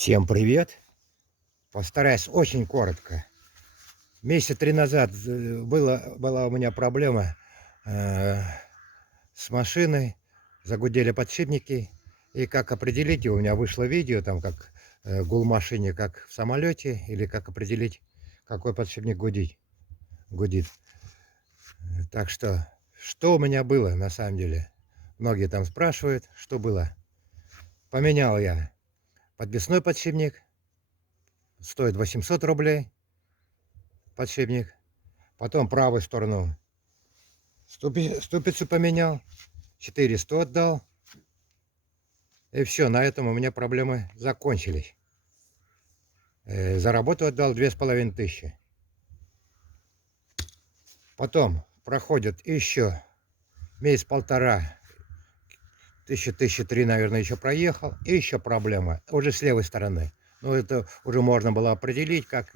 Всем привет! Постараюсь очень коротко. Месяца 3 назад была у меня проблема э, с машиной, загудели подшипники. И как определить, у меня вышло видео, там как гул в машине, как в самолете, или как определить, какой подшипник гудит. Так что у меня было на самом деле? Многие там спрашивают, что было. Поменял я подвесной подшипник, стоит 800 рублей подшипник. Потом правую сторону ступицу поменял, 400 отдал. И все, на этом у меня проблемы закончились. За работу отдал 2500. Потом проходит еще месяц-полтора, 1000-1003, наверное, еще проехал. И еще проблема, уже с левой стороны. Ну, это уже можно было определить, как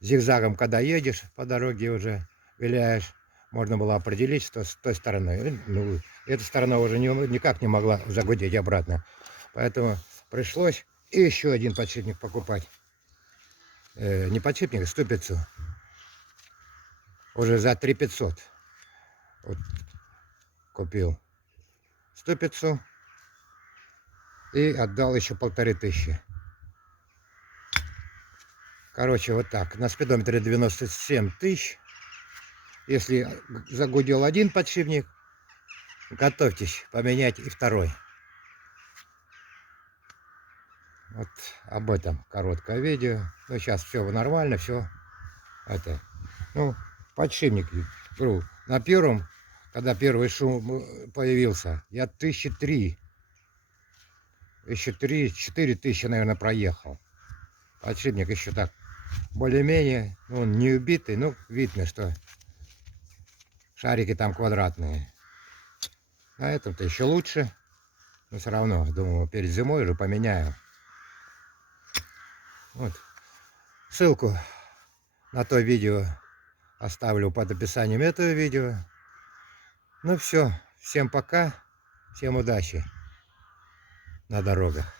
зигзагом, когда едешь по дороге, уже виляешь, можно было определить, что с той стороны. Ну, эта сторона уже никак не могла загудеть обратно. Поэтому пришлось и еще один подшипник покупать. Не подшипник, а ступицу. Уже за 3500 вот, купил ступицу и отдал еще 1500. Короче, вот так. На спидометре 97 тысяч. Если загудел один подшипник, готовьтесь поменять и второй. Вот об этом короткое видео. Ну, сейчас все нормально, все это. Ну, подшипник, говорю, на первом, когда первый шум появился, я 1003, еще 3-4 тысячи, наверное, проехал. Подшипник еще так, более-менее, он не убитый, ну, видно, что шарики там квадратные. На этом-то еще лучше, но все равно, думаю, перед зимой уже поменяю. Вот. Ссылку на то видео оставлю под описанием этого видео. Ну все, всем пока, всем удачи на дорогах.